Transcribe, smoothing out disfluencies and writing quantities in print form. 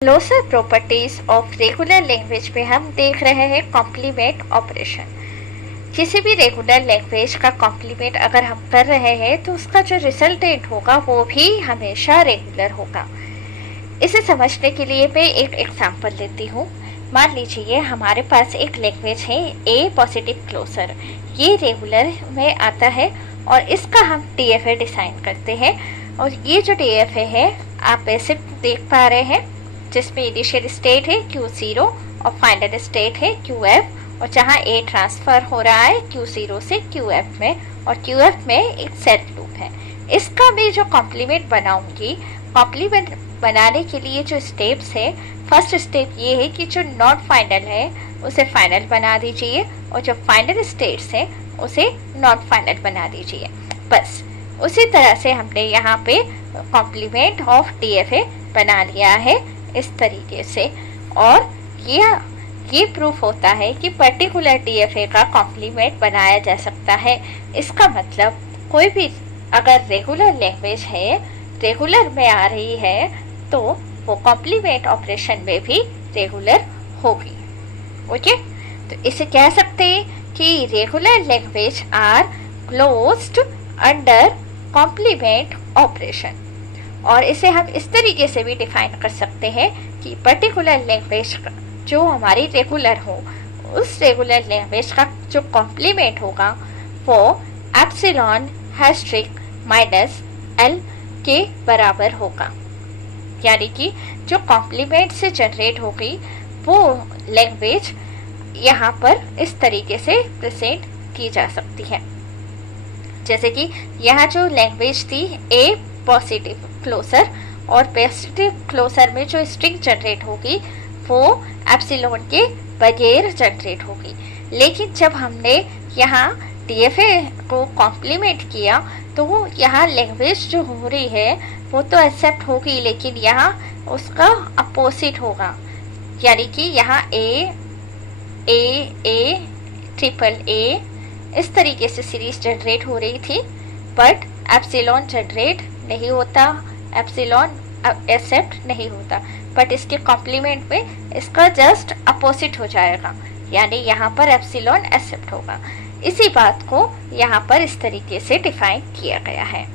Closure properties of regular language में हम देख रहे हैं कॉम्प्लीमेंट ऑपरेशन। किसी भी रेगुलर लैंग्वेज का कॉम्प्लीमेंट अगर हम कर रहे हैं तो उसका जो रिजल्टेंट होगा वो भी हमेशा रेगुलर होगा। इसे समझने के लिए मैं एक एग्जांपल लेती हूँ। मान लीजिए हमारे पास एक लैंग्वेज है ए पॉजिटिव क्लोजर, ये रेगुलर में आता है और इसका हम टीएफए डिज़ाइन करते हैं। और ये जो टीएफए है आप ऐसे देख पा रहे हैं, जिसमें इनिशियल स्टेट है Q0 और फाइनल स्टेट है QF, और जहाँ A ट्रांसफ़र हो रहा है Q0 से QF में, और QF में एक सेट लूप है। इसका मैं जो कॉम्प्लीमेंट बनाऊंगी, कॉम्प्लीमेंट बनाने के लिए जो स्टेप्स है, फर्स्ट स्टेप ये है कि जो नॉट फाइनल है उसे फाइनल बना दीजिए और जो फाइनल स्टेट्स है उसे नॉट फाइनल बना दीजिए। बस उसी तरह से हमने यहाँ पे कॉम्प्लीमेंट ऑफ TFA बना लिया है इस तरीके से। और ये प्रूफ होता है कि पर्टिकुलर TFA का कॉम्प्लीमेंट बनाया जा सकता है। इसका मतलब कोई भी अगर रेगुलर लैंग्वेज है, रेगुलर में आ रही है, तो वो कॉम्प्लीमेंट ऑपरेशन में भी रेगुलर होगी। ओके, तो इसे कह सकते हैं कि regular language are closed under complement operation. और इसे हम इस तरीके से भी डिफाइन कर सकते हैं कि पर्टिकुलर लैंग्वेज जो हमारी रेगुलर हो, उस रेगुलर लैंग्वेज का जो कॉम्प्लीमेंट होगा वो एप्सिलॉन हैस्ट्रिक माइनस एल के बराबर होगा। यानी कि जो कॉम्प्लीमेंट से जनरेट होगी वो लैंग्वेज यहाँ पर इस तरीके से प्रेजेंट की जा सकती है। जैसे कि यहाँ जो लैंग्वेज थी ए पॉजिटिव क्लोजर, और पॉजिटिव क्लोजर में जो स्ट्रिंग जनरेट होगी वो एप्सिलॉन के बगैर जनरेट होगी। लेकिन जब हमने यहाँ TFA को कॉम्प्लीमेंट किया तो यहाँ लैंग्वेज जो हो रही है वो तो एक्सेप्ट होगी, लेकिन यहाँ उसका अपोजिट होगा। यानी कि यहाँ ए ट्रिपल ए इस तरीके से सीरीज जनरेट हो रही थी, बट एप्सिलॉन जनरेट नहीं होता, एप्सिलॉन एक्सेप्ट नहीं होता, बट इसके कॉम्प्लीमेंट में इसका जस्ट अपोजिट हो जाएगा, यानी यहाँ पर एप्सिलॉन एक्सेप्ट होगा। इसी बात को यहाँ पर इस तरीके से डिफाइन किया गया है।